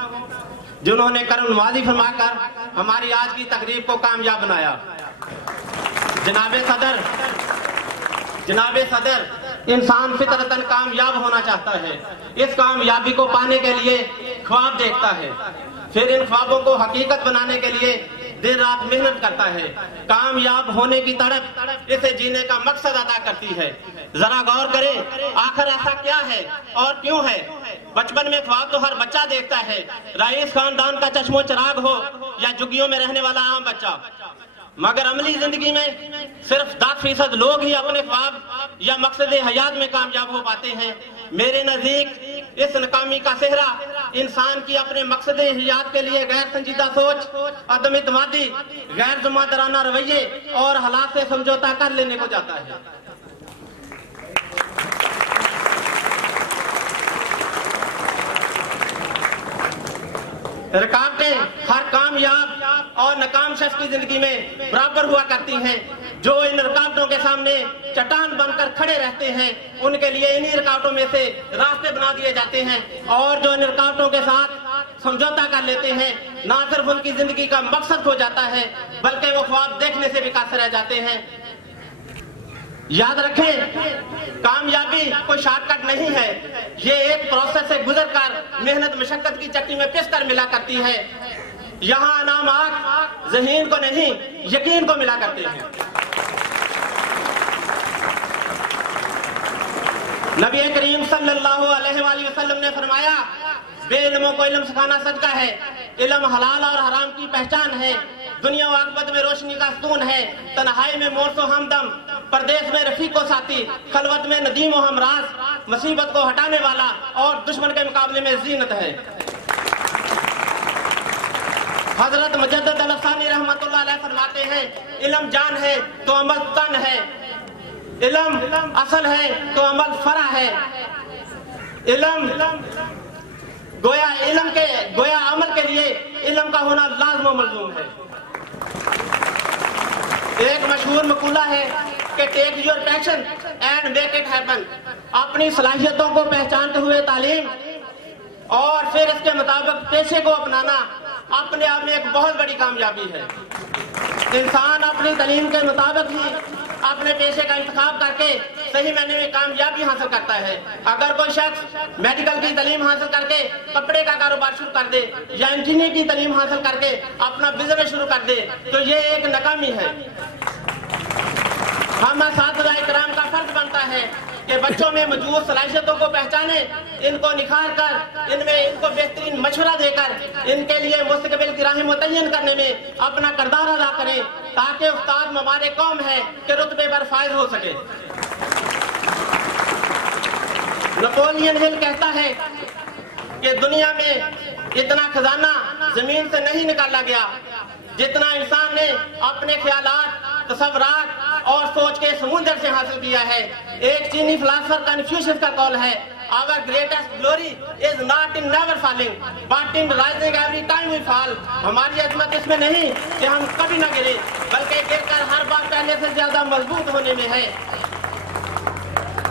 جنہوں نے کرم نوازی فرما کر ہماری آج کی تقریب کو کامیاب بنایا. جناب صدر، انسان فطرتاً کامیاب ہونا چاہتا ہے، اس کامیابی کو پانے کے لیے خواب دیکھتا ہے، پھر ان خوابوں کو حقیقت بنانے کے لیے دن رات محنت کرتا ہے. کامیاب ہونے کی تڑپ اسے جینے کا مقصد ادا کرتی ہے. ذرا غور کریں آخر ایسا کیا ہے اور کیوں ہے. بچپن میں خواب تو ہر بچہ دیکھتا ہے, رئیس خاندان کا چشم و چراغ ہو یا جھگیوں میں رہنے والا عام بچہ. مگر عملی زندگی میں صرف 10% لوگ ہی اپنے خواب یا مقصد حیات میں کامیاب ہو پاتے ہیں. میرے نزدیک اس ناکامی کا صحرا انسان کی اپنے مقصد حیات کے لیے غیر سنجیدہ سوچ, عدم اعتمادی, غیر ذمہ دارانہ رویے اور حالات سے سمجھوتا کر لینے کو جاتا ہے. رکاوٹیں ہر کامیاب اور ناکام شخص کی زندگی میں برابر ہوا کرتی ہیں. جو ان رکاوٹوں کے سامنے چٹان بن کر کھڑے رہتے ہیں ان کے لیے انہی رکاوٹوں میں سے راستے بنا دیے جاتے ہیں, اور جو ان رکاوٹوں کے ساتھ سمجھوتا کر لیتے ہیں نہ صرف ان کی زندگی کا مقصد ہو جاتا ہے بلکہ وہ خواب دیکھنے سے بھی قاصر رہ جاتے ہیں. یاد رکھیں کامیابی کوئی شارٹ کٹ نہیں ہے, یہ ایک پروسیس سے گزر کر محنت مشقت کی چکی میں پس کر ملا کرتی ہے. یہاں انعامات ذہین کو نہیں یقین کو ملا کرتے ہیں. نبی کریم صلی اللہ علیہ وآلہ وسلم نے فرمایا بے علموں کو علم سکھانا صدقہ ہے. علم حلال اور حرام کی پہچان ہے, دنیا و عاقبت میں روشنی کا ستون ہے, تنہائی میں مورس و ہمدم, پردیس میں رفیق و ساتھی, خلوت میں ندیم و ہمراز, مصیبت کو ہٹانے والا اور دشمن کے مقابلے میں زینت ہے. حضرت مجدد الافسانی رحمت اللہ علیہ فرماتے ہیں علم جان ہے تو عمل تن ہے, علم اصل ہے تو عمل فرع ہے. علم گویا عمل کے لیے علم کا ہونا لازم و ملزوم ہے. ایک مشہور مقولہ ہے کہ take your passion and make it happen. اپنی صلاحیتوں کو پہچانتے ہوئے تعلیم اور پھر اس کے مطابق پیشے کو اپنانا اپنے آپ میں ایک بہت بڑی کامیابی ہے. انسان اپنی تعلیم کے مطابق ہی اپنے پیشے کا انتخاب کر کے صحیح معنی میں کامیابی حاصل کرتا ہے. اگر کوئی شخص میڈیکل کی تعلیم حاصل کر کے کپڑے کا کاروبار شروع کر دے یا انجینئر کی تعلیم حاصل کر کے اپنا بزنس شروع کر دے تو یہ ایک ناکامی ہے. ہم اساتذہ کرام کا فرض بنتا ہے کہ بچوں میں موجود صلاحیتوں کو پہچانے, ان کو نکھار کر ان کو بہترین مشورہ دے کر ان کے لیے مستقبل کی راہیں متعین کرنے میں اپنا کردار ادا کریں تاکہ استاد ہمارے قوم ہے کہ رتبے پر فائز ہو سکے. نپولین ہل کہتا ہے کہ دنیا میں اتنا خزانہ زمین سے نہیں نکالا گیا جتنا انسان نے اپنے خیالات, تصورات اور سوچ کے سمندر سے حاصل کیا ہے. ایک چینی فلاسفر کنفیوشس کا قول ہے our greatest glory is not in never falling but in rising every time we fall. ہماری عظمت اس میں نہیں کہ ہم کبھی نہ گرے بلکہ گر کر ہر بار پہلے سے زیادہ مضبوط ہونے میں ہے.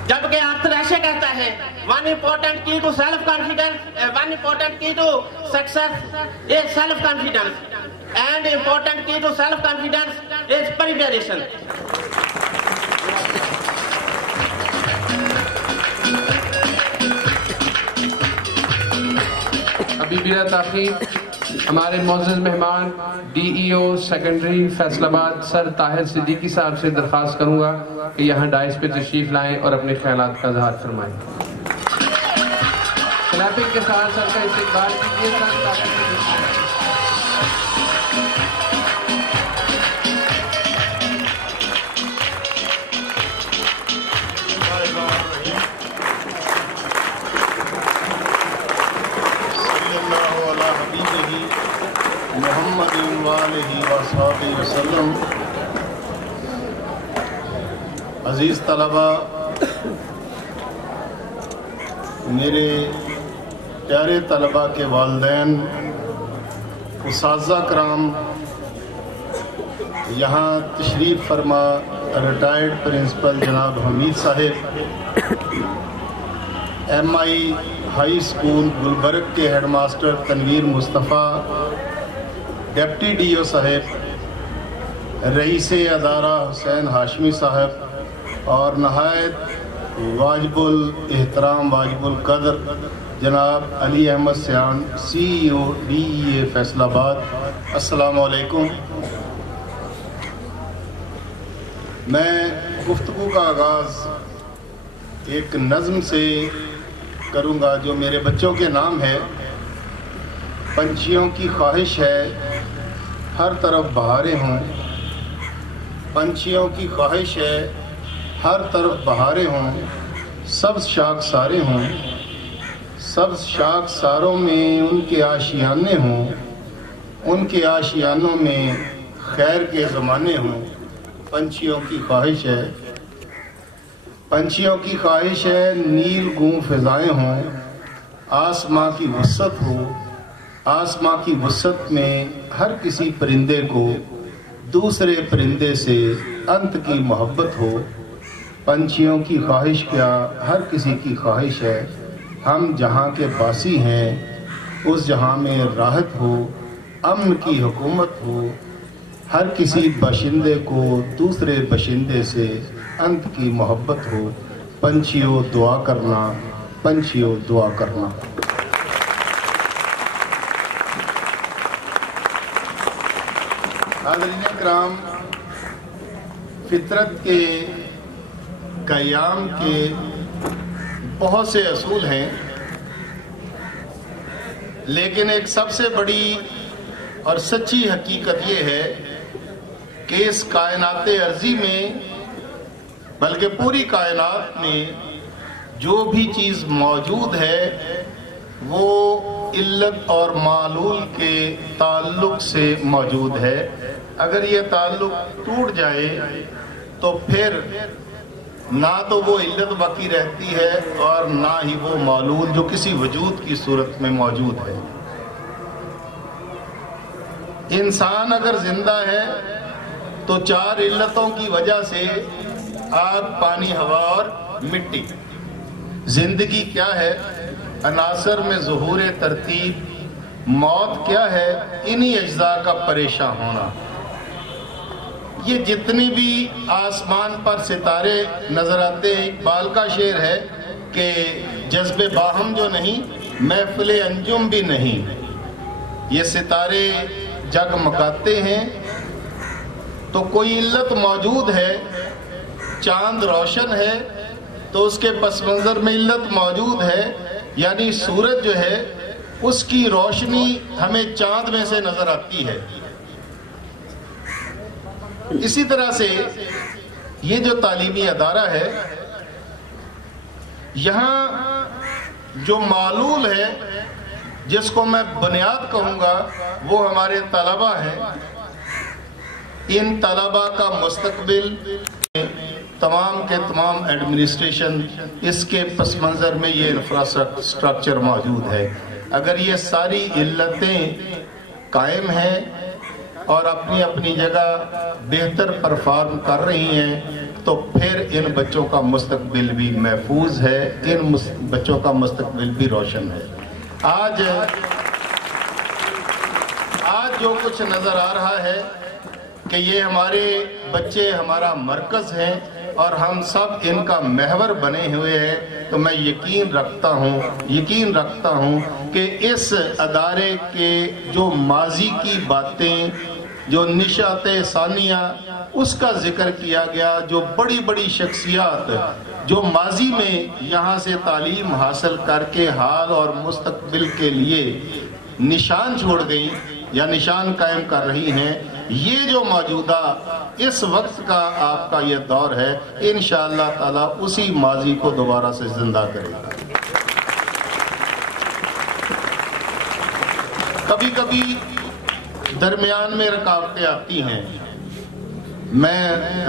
جبکہ آرتھر ایشے کہتا ہے one important key to self confidence, one important key to success is self confidence and important key to self confidence is preparation. ابھی بلا تاخیر ہمارے معزز مہمان ڈی ای او سیکنڈری فیصل آباد سر طاہر صدیقی صاحب سے درخواست کروں گا کہ یہاں ڈائس پہ تشریف لائیں اور اپنے خیالات کا اظہار فرمائیں. کلیپنگ کے ساتھ سر کا استقبال کیجیے. محمد وآلہ وصحبہ وسلم. عزیز طلبہ, میرے پیارے طلبہ کے والدین, اساتذہ کرام, یہاں تشریف فرما ریٹائرڈ پرنسپل جناب حمید صاحب, ایم آئی ہائی اسکول گلبرگ کے ہیڈ ماسٹر تنویر مصطفیٰ, ڈپٹی ڈی او صاحب, رئیس ادارہ حسین ہاشمی صاحب اور نہایت واجب الاحترام واجب القدر جناب علی احمد سیان سی ای او ڈی ای اے فیصل آباد. السلام علیکم. میں گفتگو کا آغاز ایک نظم سے کروں گا جو میرے بچوں کے نام ہے۔ پنچھیوں کی خواہش ہے ہر طرف بہاریں ہوں، پنچھیوں کی خواہش ہے ہر طرف بہاریں ہوں، سبز شاخ سارے ہوں، سبز شاخ ساروں میں ان کے آشیانے ہوں، ان کے آشیانوں میں خیر کے زمانے ہوں۔ پنچھیوں کی خواہش ہے، پنچھیوں کی خواہش ہے نیل گوں فضائیں ہوں، آسماں کی وسعت ہو، آسماں کی وسعت میں ہر کسی پرندے کو دوسرے پرندے سے انت کی محبت ہو۔ پنچھیوں کی خواہش کیا ہر کسی کی خواہش ہے، ہم جہاں کے باسی ہیں اس جہاں میں راحت ہو، امن کی حکومت ہو، ہر کسی باشندے کو دوسرے باشندے سے انت کی محبت ہو۔ پنچھیوں دعا کرنا، پنچھیوں دعا کرنا۔ حاضرین کرام، فطرت کے قیام کے بہت سے اصول ہیں، لیکن ایک سب سے بڑی اور سچی حقیقت یہ ہے کہ اس کائنات ارضی میں، بلکہ پوری کائنات میں جو بھی چیز موجود ہے وہ علت اور معلول کے تعلق سے موجود ہے۔ اگر یہ تعلق ٹوٹ جائے تو پھر نہ تو وہ علت باقی رہتی ہے اور نہ ہی وہ معلول جو کسی وجود کی صورت میں موجود ہے۔ انسان اگر زندہ ہے تو 4 علتوں کی وجہ سے، آگ، پانی، ہوا اور مٹی۔ زندگی کیا ہے؟ عناصر میں ظہور ترتیب۔ موت کیا ہے؟ انہی اجزاء کا پریشان ہونا۔ یہ جتنی بھی آسمان پر ستارے نظر آتے ہیں، اقبال کا شعر ہے کہ جذب باہم جو نہیں، محفل انجم بھی نہیں۔ یہ ستارے جگمگاتے ہیں تو کوئی علت موجود ہے۔ چاند روشن ہے تو اس کے پس منظر میں علت موجود ہے، یعنی سورج جو ہے اس کی روشنی ہمیں چاند میں سے نظر آتی ہے۔ اسی طرح سے یہ جو تعلیمی ادارہ ہے، یہاں جو معلول ہے، جس کو میں بنیاد کہوں گا، وہ ہمارے طلبہ ہیں۔ ان طلبہ کا مستقبل، تمام کے تمام ایڈمنسٹریشن، اس کے پس منظر میں یہ انفراسٹرکچر موجود ہے۔ اگر یہ ساری علتیں قائم ہیں اور اپنی اپنی جگہ بہتر پرفارم کر رہی ہیں تو پھر ان بچوں کا مستقبل بھی محفوظ ہے، ان بچوں کا مستقبل بھی روشن ہے۔ آج جو کچھ نظر آ رہا ہے کہ یہ ہمارے بچے ہمارا مرکز ہیں اور ہم سب ان کا محور بنے ہوئے ہیں، تو میں یقین رکھتا ہوں کہ اس ادارے کے جو ماضی کی باتیں، جو نشأت ثانیہ اس کا ذکر کیا گیا، جو بڑی بڑی شخصیات جو ماضی میں یہاں سے تعلیم حاصل کر کے حال اور مستقبل کے لیے نشان چھوڑ گئیں یا نشان قائم کر رہی ہیں، یہ جو موجودہ اس وقت کا آپ کا یہ دور ہے، انشاءاللہ تعالیٰ اسی ماضی کو دوبارہ سے زندہ کرے گا۔ کبھی کبھی درمیان میں رکاوٹیں آتی ہیں، میں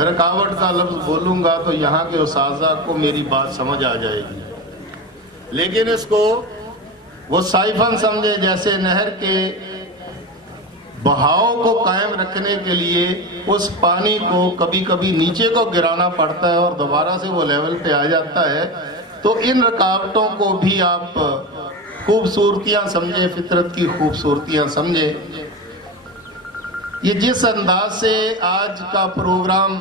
رکاوٹ کا لفظ بولوں گا تو یہاں کے اساتذہ کو میری بات سمجھ آ جائے گی، لیکن اس کو وہ سائفن سمجھے، جیسے نہر کے بہاؤ کو قائم رکھنے کے لیے اس پانی کو کبھی کبھی نیچے کو گرانا پڑتا ہے اور دوبارہ سے وہ لیول پہ آ جاتا ہے۔ تو ان رکاوٹوں کو بھی آپ خوبصورتیاں سمجھے، فطرت کی خوبصورتیاں سمجھے۔ یہ جس انداز سے آج کا پروگرام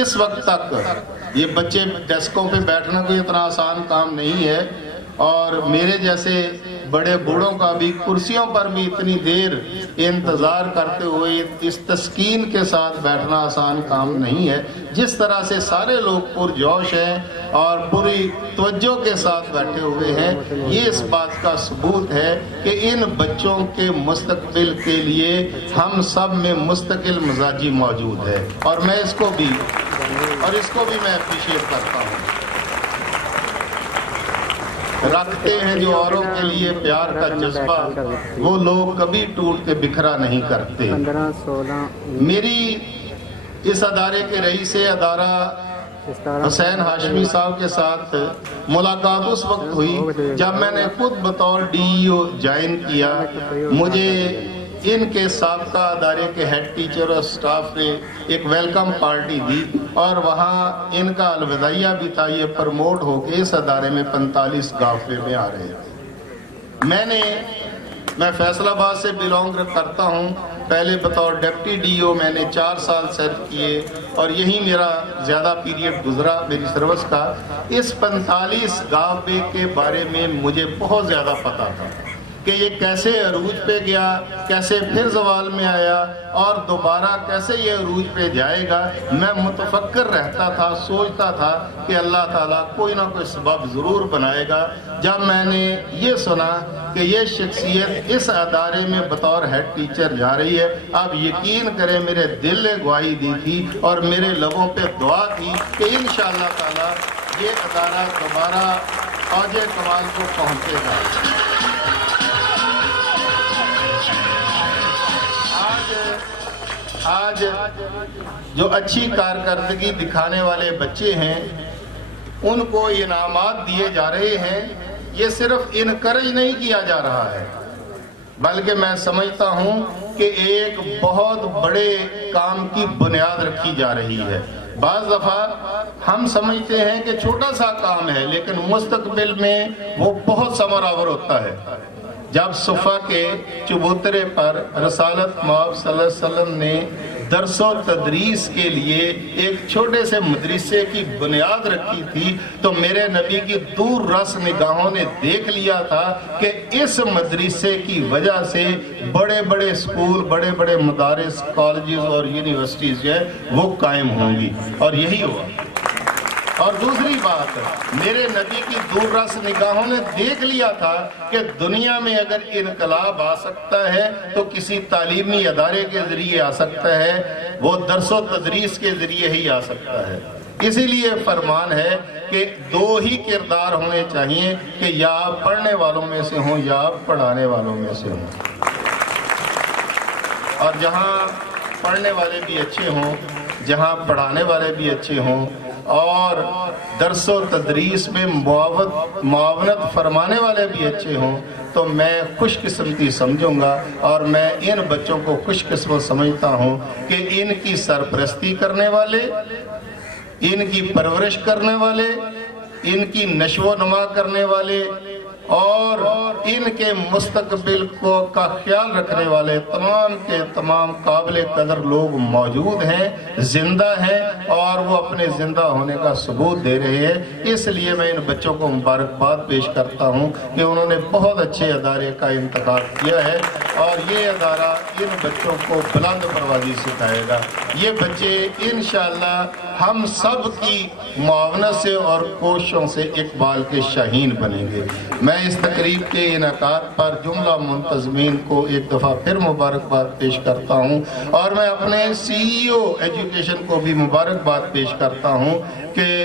اس وقت تک، یہ بچے ڈیسکوں پہ بیٹھنا کوئی اتنا آسان کام نہیں ہے، اور میرے جیسے بڑے بوڑھوں کا بھی کرسیوں پر بھی اتنی دیر انتظار کرتے ہوئے اس تسکین کے ساتھ بیٹھنا آسان کام نہیں ہے. جس طرح سے سارے لوگ پرجوش ہیں اور پوری توجہ کے ساتھ بیٹھے ہوئے ہیں، یہ اس بات کا ثبوت ہے کہ ان بچوں کے مستقبل کے لیے ہم سب میں مستقل مزاجی موجود ہے، اور میں اس کو بھی میں اپریشیٹ کرتا ہوں. رکھتے ہیں جو اوروں کے لیے پیار کا جذبہ، وہ لوگ کبھی ٹوٹ کے بکھرا نہیں کرتے. میری اس ادارے کے رئیس ادارہ حسین ہاشمی صاحب کے ساتھ ملاقات اس وقت ہوئی جب میں نے خود بطور DEO جوائن کیا. مجھے ان کے سابقہ ادارے کے ہیڈ ٹیچر اور سٹاف نے ایک ویلکم پارٹی دی، اور وہاں ان کا الوداعیہ بھی تھا. یہ پروموٹ ہو کے اس ادارے میں 45 قافلے میں آ رہے تھے. میں فیصل آباد سے بلونگ کرتا ہوں. پہلے بطور ڈپٹی DEO میں نے 4 سال سرو کیے، اور یہی میرا زیادہ پیریڈ گزرا میری سروس کا. اس 45 قافلے کے بارے میں مجھے بہت زیادہ پتا تھا کہ یہ کیسے عروج پہ گیا، کیسے پھر زوال میں آیا، اور دوبارہ کیسے یہ عروج پہ جائے گا. میں متفکر رہتا تھا، سوچتا تھا کہ اللہ تعالیٰ کوئی نہ کوئی سبب ضرور بنائے گا. جب میں نے یہ سنا کہ یہ شخصیت اس ادارے میں بطور ہیڈ ٹیچر جا رہی ہے، آپ یقین کریں میرے دل نے گواہی دی تھی اور میرے لبوں پہ دعا تھی کہ انشاءاللہ تعالیٰ یہ ادارہ دوبارہ اوج کمال کو پہنچے گا. آج جو اچھی کارکردگی دکھانے والے بچے ہیں ان کو انعامات دیے جا رہے ہیں. یہ صرف انکریج نہیں کیا جا رہا ہے، بلکہ میں سمجھتا ہوں کہ ایک بہت بڑے کام کی بنیاد رکھی جا رہی ہے. بعض دفعہ ہم سمجھتے ہیں کہ چھوٹا سا کام ہے، لیکن مستقبل میں وہ بہت ثمر آور ہوتا ہے. جب صفا کے چبوترے پر رسالت مآب صلی اللہ علیہ وسلم نے درس و تدریس کے لیے ایک چھوٹے سے مدرسے کی بنیاد رکھی تھی تو میرے نبی کی دور رس نگاہوں نے دیکھ لیا تھا کہ اس مدرسے کی وجہ سے بڑے بڑے اسکول، بڑے بڑے مدارس، کالجز اور یونیورسٹیز جو ہے وہ قائم ہوں گی، اور یہی ہوا. اور دوسری بات، میرے نبی کی دور رس نگاہوں نے دیکھ لیا تھا کہ دنیا میں اگر انقلاب آ سکتا ہے تو کسی تعلیمی ادارے کے ذریعے آ سکتا ہے، وہ درس و تدریس کے ذریعے ہی آ سکتا ہے. اسی لیے فرمان ہے کہ 2 ہی کردار ہونے چاہیے کہ یا آپ پڑھنے والوں میں سے ہوں یا آپ پڑھانے والوں میں سے ہوں. اور جہاں پڑھنے والے بھی اچھے ہوں، جہاں پڑھانے والے بھی اچھے ہوں، اور درس و تدریس میں معاونت فرمانے والے بھی اچھے ہوں، تو میں خوش قسمتی سمجھوں گا. اور میں ان بچوں کو خوش قسمت سمجھتا ہوں کہ ان کی سرپرستی کرنے والے، ان کی پرورش کرنے والے، ان کی نشو و نما کرنے والے اور ان کے مستقبل کا خیال رکھنے والے تمام کے تمام قابل قدر لوگ موجود ہیں، زندہ ہیں، اور وہ اپنے زندہ ہونے کا ثبوت دے رہے ہیں. اس لیے میں ان بچوں کو مبارکباد پیش کرتا ہوں کہ انہوں نے بہت اچھے ادارے کا انتخاب کیا ہے، اور یہ ادارہ ان بچوں کو بلند پروازی سکھائے گا. یہ بچے انشاءاللہ ہم سب کی معاونت سے اور کوششوں سے اقبال کے شاہین بنیں گے. میں اس تقریب کے انعقاد پر جملہ منتظمین کو ایک دفعہ پھر مبارکباد پیش کرتا ہوں، اور میں اپنے CEO ایجوکیشن کو بھی مبارکباد پیش کرتا ہوں کہ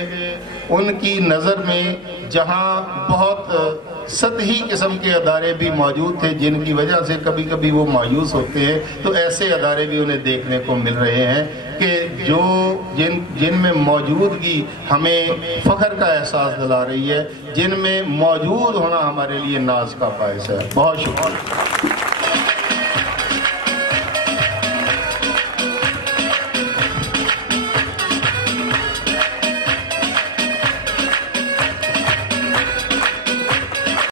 ان کی نظر میں جہاں بہت سطحی قسم کے ادارے بھی موجود تھے جن کی وجہ سے کبھی کبھی وہ مایوس ہوتے ہیں، تو ایسے ادارے بھی انہیں دیکھنے کو مل رہے ہیں کہ جن میں موجودگی ہمیں فخر کا احساس دلا رہی ہے، جن میں موجود ہونا ہمارے لیے ناز کا باعث ہے. بہت شکریہ.